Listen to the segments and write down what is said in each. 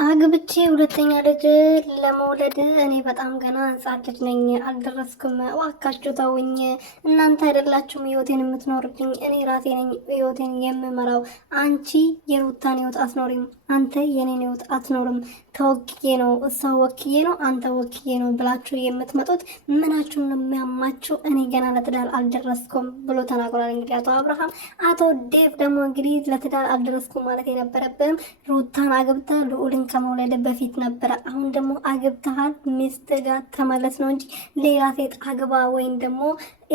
አግብቼ ሁለተኛ ልጅ ለመውለድ እኔ በጣም ገና ሕፃን ልጅ ነኝ፣ አልደረስኩም። እባካችሁ ተውኝ። እናንተ አይደላችሁም ህይወቴን የምትኖርልኝ፣ እኔ ራሴ ነኝ ህይወቴን የምመራው። አንቺ የሩታን ህይወት አትኖሪም፣ አንተ የኔን ህይወት አትኖርም። ተወክዬ ነው እሷ ወክዬ ነው አንተ ወክዬ ነው ብላችሁ የምትመጡት ምናችሁን ነው የሚያማችሁ? እኔ ገና ለትዳር አልደረስኩም ብሎ ተናግሯል። እንግዲህ አቶ አብርሃም። አቶ ዴቭ ደግሞ እንግዲህ ለትዳር አልደረስኩም ማለት የነበረብህም ሩታን አግብተህ ልዑልን ከመውለድ በፊት ነበረ። አሁን ደግሞ አግብተሃል፣ ሚስት ጋር ተመለስ ነው እንጂ ሌላ ሴት አግባ ወይም ደግሞ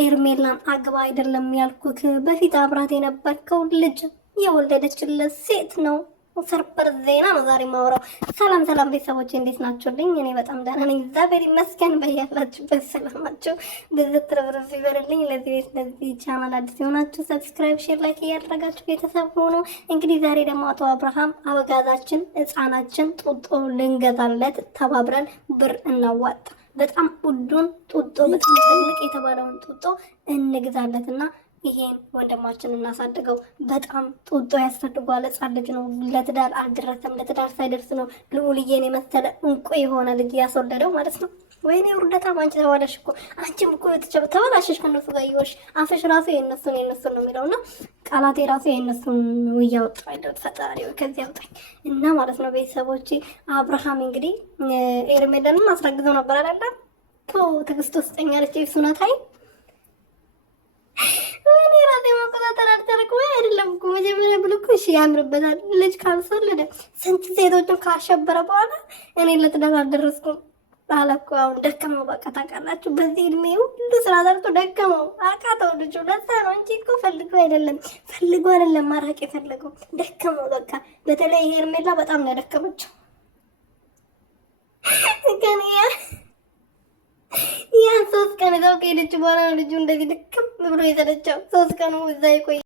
ኤርሜላን አግባ አይደለም ያልኩክ። በፊት አብራት የነበርከው ልጅ የወለደችለት ሴት ነው። ሰርፕር ዜና ነው ዛሬ ማውራው። ሰላም ሰላም ቤተሰቦች እንዴት ናችሁልኝ? እኔ በጣም ደህና ነኝ፣ እግዚአብሔር ይመስገን። በያላችሁበት ሰላማችሁ ብዝት ትርፍርፍ ይበልልኝ። ለዚህ ቻናል አዲስ የሆናችሁ ሰብስክራይብ፣ ሼር፣ ላይክ እያደረጋችሁ ቤተሰብ ሆኖ እንግዲህ ዛሬ ደግሞ አቶ አብርሃም አበጋዛችን ህፃናችን ጡጦ ልንገዛለት ተባብረን ብር እናዋጣ፣ በጣም ውዱን ጡጦ በጣም ትልቅ የተባለውን ጡጦ እንግዛለትና ይሄን ወንድማችን እናሳድገው። በጣም ጡጦ ያስፈልገዋል። ህፃን ልጅ ነው፣ ለትዳር አልደረሰም። ለትዳር ሳይደርስ ነው ልዑልዬን የመሰለ እንቁ የሆነ ልጅ ያስወለደው ማለት ነው። ወይኔ ውርደታ! አንቺ ተዋለሽ እኮ አንቺም እኮ ተበላሸሽ ከነሱ ጋር ይወሽ። አፍሽ ራሱ የነሱን ነው የሚለውና ቃላቴ ራሱ የነሱን ወያውጣ አይደል? ፈጣሪ ከዚህ ያውጣኝ እና ማለት ነው። ቤተሰቦች አብርሃም እንግዲህ ኤርሜላንም አስረግዘው ነበር አይደል? ትዕግስት ውስጠኛ ልጅ ሱነታይ መቆጣጠር አልቻልኩም። አይደለም እኮ መጀመሪያ ብሎ እኮ እሺ ያምርበታል። ልጅ ካልወለደ ስንት ሴቶችን ካሸበረ በኋላ እኔ ለትዳር አልደረስኩም አለ እኮ። አሁን ደከመው በቃ ታውቃላችሁ። በዚህ እድሜ ሁሉ ስራ ሰርቶ ደከመው፣ አቃተው ልጁ። ለዛ ነው እንጂ እኮ ፈልገው አይደለም ማራቅ የፈለገው፣ ደከመው በቃ። በተለይ ሄርሜላ በጣም ነው ያደከመችው ከኒያ ያን 3 ቀን እዛው ከሄደች በኋላ ነው ልጁ እንደዚህ ልክም ብሎ የተለጨው። 3 ቀኑ እዛ ይቆይ